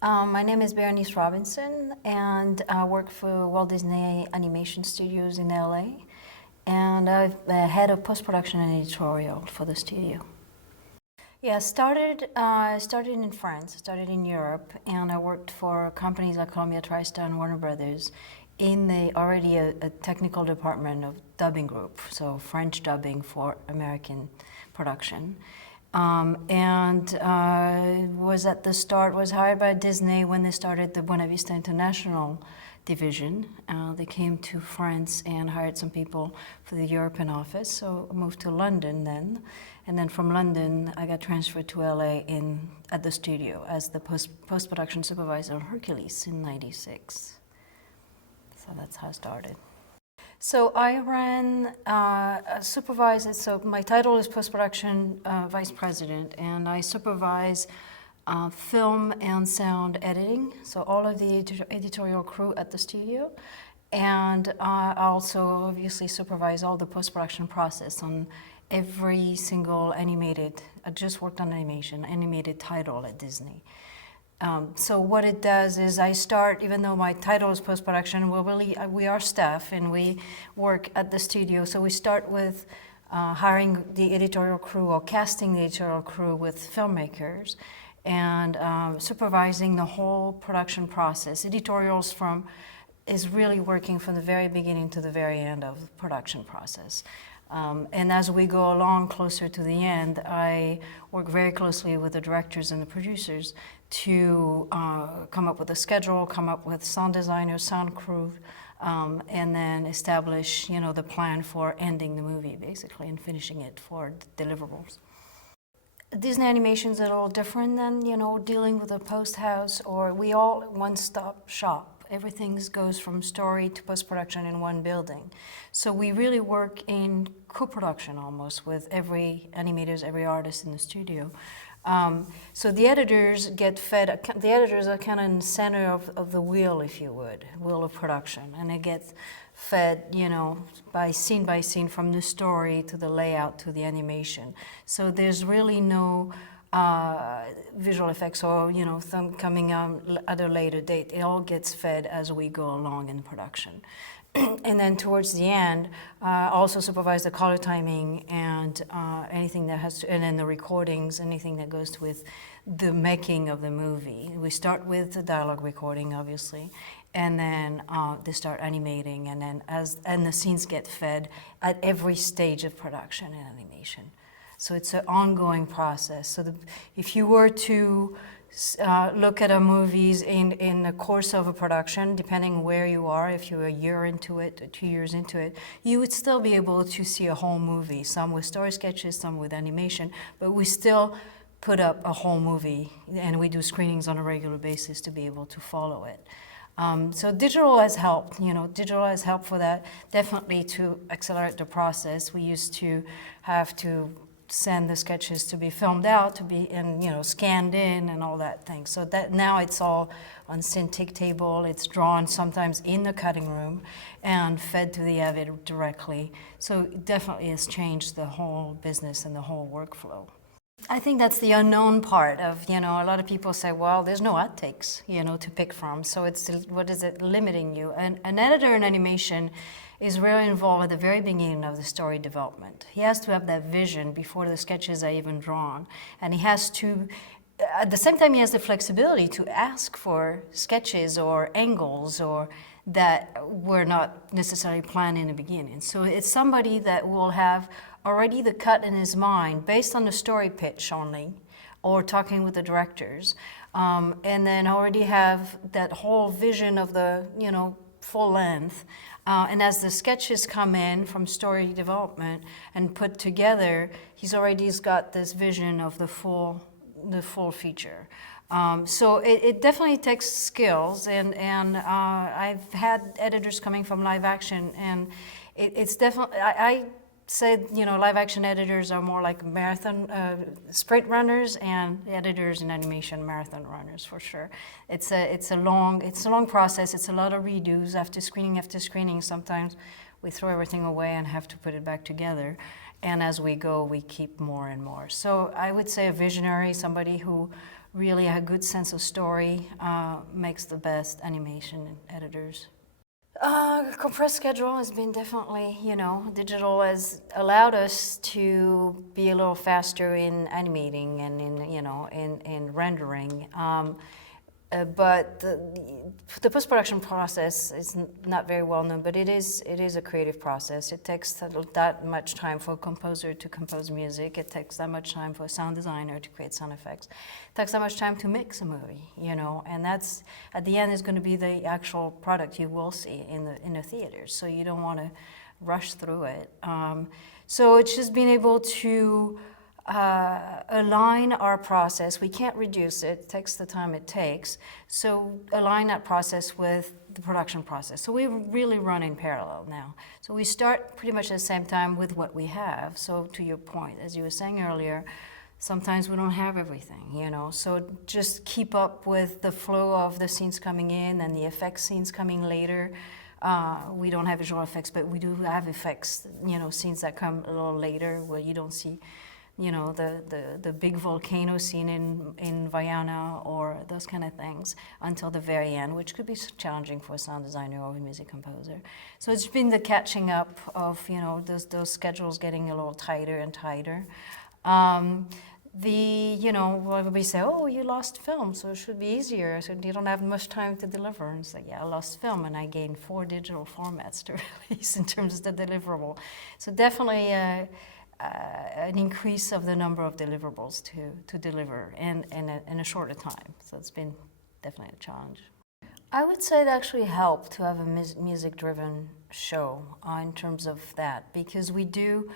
My name is Berenice Robinson, and I work for Walt Disney Animation Studios in LA. And I'm head of post-production and editorial for the studio. Yeah, I started in France, I started in Europe, and I worked for companies like Columbia, TriStar, and Warner Brothers in already a technical department of dubbing group, so French dubbing for American production. And was at the start, was hired by Disney when they started the Buena Vista International division. They came to France and hired some people for the European office, so I moved to London then. And then from London, I got transferred to LA at the studio as the post-production supervisor on Hercules in '96. So that's how I started. So I ran, supervised, so my title is post-production vice president, and I supervise film and sound editing, so all of the editorial crew at the studio. And I also obviously supervise all the post-production process on every single animated, I just worked on animated title at Disney. So what it does is I start, even though my title is post-production, we are staff and we work at the studio. So we start with hiring the editorial crew or casting the editorial crew with filmmakers and supervising the whole production process. Editorials is really working from the very beginning to the very end of the production process. And as we go along closer to the end, I work very closely with the directors and the producers to come up with a schedule, come up with sound designers, sound crew, and then establish, the plan for ending the movie, basically, and finishing it for deliverables. Disney Animation is a little different than, dealing with a post house, or we all one-stop shop. Everything goes from story to post-production in one building. So we really work in co-production almost with every animators, every artist in the studio. So the editors get fed, the editors are kind of in the center of the wheel, if you would, wheel of production. And it gets fed, by scene from the story to the layout to the animation. So there's really no visual effects or some coming at a later date. It all gets fed as we go along in production. And then towards the end, also supervise the color timing and anything that has to, and then the recordings, anything that goes with the making of the movie. We start with the dialogue recording, obviously, and then they start animating, and then and the scenes get fed at every stage of production and animation. So it's an ongoing process. So if you were to look at a movies in the course of a production, depending where you are, if you're a year into it, or 2 years into it, you would still be able to see a whole movie, some with story sketches, some with animation, but we still put up a whole movie, and we do screenings on a regular basis to be able to follow it. So digital has helped, digital has helped for that, definitely to accelerate the process. We used to have to send the sketches to be filmed out, to be scanned in and all that thing. So that now it's all on Cintiq table. It's drawn sometimes in the cutting room and fed to the avid directly. So it definitely has changed the whole business and the whole workflow. I think that's the unknown part of, a lot of people say, well, there's no outtakes, to pick from. So what is it limiting you? And an editor in animation is really involved at the very beginning of the story development. He has to have that vision before the sketches are even drawn. And he has to, at the same time, he has the flexibility to ask for sketches or angles or that were not necessarily planned in the beginning. So it's somebody that will have already the cut in his mind based on the story pitch only, or talking with the directors, and then already have that whole vision of the, full length. And as the sketches come in from story development and put together, he's got this vision of the full feature. So it definitely takes skills, and I've had editors coming from live action, and it's definitely, I said, live action editors are more like marathon, sprint runners, and the editors in animation, marathon runners for sure. It's a long process. It's a lot of redos after screening. Sometimes we throw everything away and have to put it back together. And as we go, we keep more and more. So I would say a visionary, somebody who really a good sense of story makes the best animation editors. Compressed schedule has been definitely, digital has allowed us to be a little faster in animating and in rendering. But the post-production process is not very well known, but it is a creative process. It takes that much time for a composer to compose music. It takes that much time for a sound designer to create sound effects. It takes that much time to mix a movie, and that's, at the end, is going to be the actual product you will see in the theaters. So you don't want to rush through it. So it's just being able to align our process. We can't reduce it. It takes the time it takes. So align that process with the production process. So we really run in parallel now. So we start pretty much at the same time with what we have. So to your point, as you were saying earlier, sometimes we don't have everything, So just keep up with the flow of the scenes coming in and the effects scenes coming later. We don't have visual effects, but we do have effects, scenes that come a little later where you don't see the big volcano scene in Vaiana or those kind of things until the very end, which could be challenging for a sound designer or a music composer. So it's been the catching up of, those schedules getting a little tighter and tighter. We say, oh, you lost film, so it should be easier, so you don't have much time to deliver. And say, yeah, I lost film, and I gained 4 digital formats to release in terms of the deliverable. So definitely an increase of the number of deliverables to deliver in a shorter time. So it's been definitely a challenge. I would say it actually helped to have a music-driven show in terms of that, because we do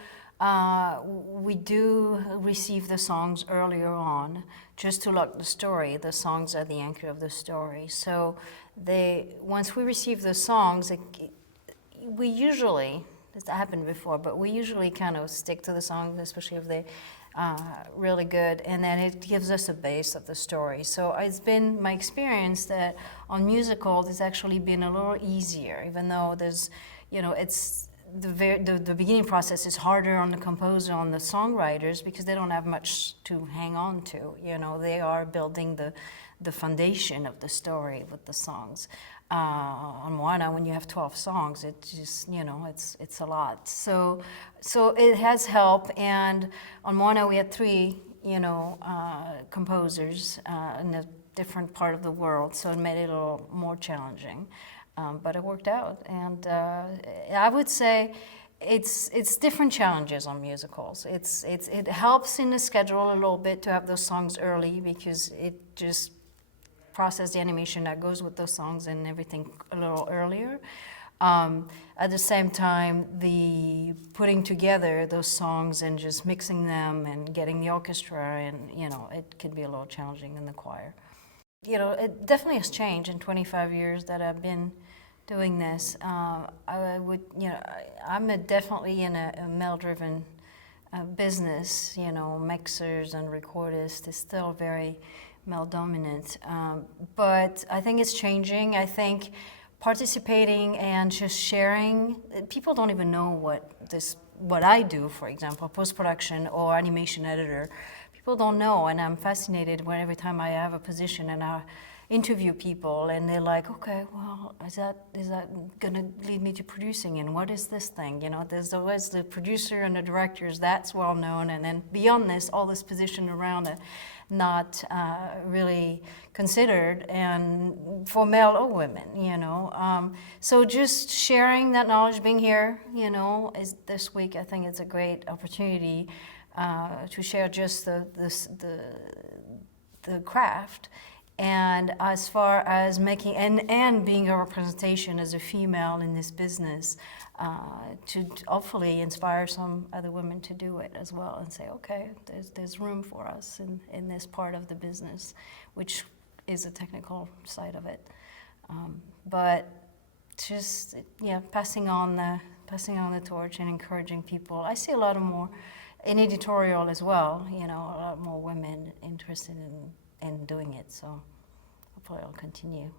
receive the songs earlier on just to lock the story. The songs are the anchor of the story. So once we receive the songs, we usually, this happened before, but we usually kind of stick to the songs, especially if they're really good, and then it gives us a base of the story. So it's been my experience that on musicals it's actually been a little easier, even though there's, it's the beginning process is harder on the composer, on the songwriters, because they don't have much to hang on to. They are building the foundation of the story with the songs. On Moana, when you have 12 songs, it just, it's a lot. So it has helped. And on Moana, we had 3, composers in a different part of the world, so it made it a little more challenging. But it worked out. And I would say it's different challenges on musicals. It helps in the schedule a little bit to have those songs early, because it just process the animation that goes with those songs and everything a little earlier. At the same time, the putting together those songs and just mixing them and getting the orchestra, and it can be a little challenging in the choir. It definitely has changed in 25 years that I've been doing this. I'm definitely in a male-driven business. Mixers and recordists is still very male dominant, but I think it's changing. I think participating and just sharing, people don't even know what I do, for example, post-production or animation editor. People don't know, and I'm fascinated every time I have a position and I interview people, and they're like, okay, well, is that going to lead me to producing, and what is this thing? There's always the producer and the directors, that's well known, and then beyond this, all this position around it, not really considered, and for male or women, So just sharing that knowledge, being here, is this week, I think it's a great opportunity to share just the craft. And as far as making, and being a representation as a female in this business, to hopefully inspire some other women to do it as well, and say, okay, there's room for us in this part of the business, which is a technical side of it. But just, passing on the torch and encouraging people. I see a lot more in editorial as well, a lot more women interested in doing it, so hopefully I'll continue.